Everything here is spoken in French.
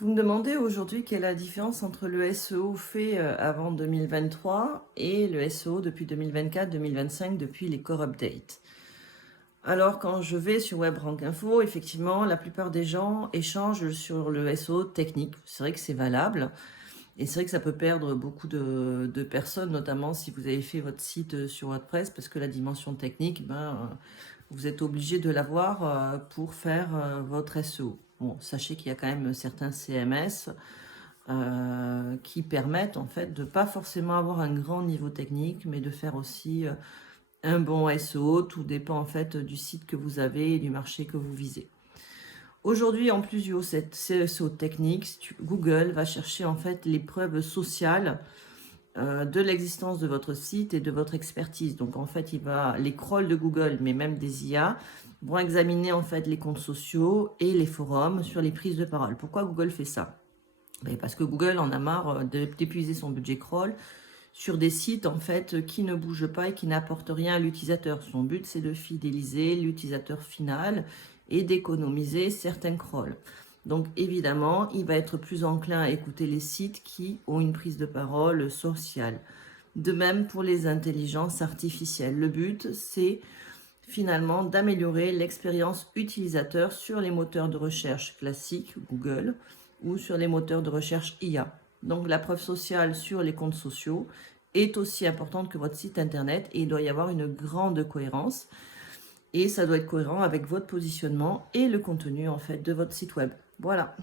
Vous me demandez aujourd'hui quelle est la différence entre le SEO fait avant 2023 et le SEO depuis 2024-2025 depuis les core updates. Alors quand je vais sur WebRank Info, effectivement, la plupart des gens échangent sur le SEO technique. C'est vrai que c'est valable et c'est vrai que ça peut perdre beaucoup de personnes, notamment si vous avez fait votre site sur WordPress, parce que la dimension technique, vous êtes obligé de l'avoir pour faire votre SEO. Bon, sachez qu'il y a quand même certains CMS qui permettent en fait de pas forcément avoir un grand niveau technique, mais de faire aussi un bon SEO. Tout dépend en fait du site que vous avez et du marché que vous visez. Aujourd'hui, en plus du SEO technique, Google va chercher en fait les preuves sociales de l'existence de votre site et de votre expertise. Donc en fait, les crawls de Google, mais même des IA, vont examiner en fait les comptes sociaux et les forums sur les prises de parole. Pourquoi Google fait ça? Parce que Google en a marre d'épuiser son budget crawl sur des sites en fait qui ne bougent pas et qui n'apportent rien à l'utilisateur. Son but, c'est de fidéliser l'utilisateur final et d'économiser certains crawls. Donc évidemment, il va être plus enclin à écouter les sites qui ont une prise de parole sociale. De même pour les intelligences artificielles. Le but, c'est finalement d'améliorer l'expérience utilisateur sur les moteurs de recherche classiques, Google, ou sur les moteurs de recherche IA. Donc la preuve sociale sur les comptes sociaux est aussi importante que votre site internet et il doit y avoir une grande cohérence. Et ça doit être cohérent avec votre positionnement et le contenu en fait de votre site web. Voilà.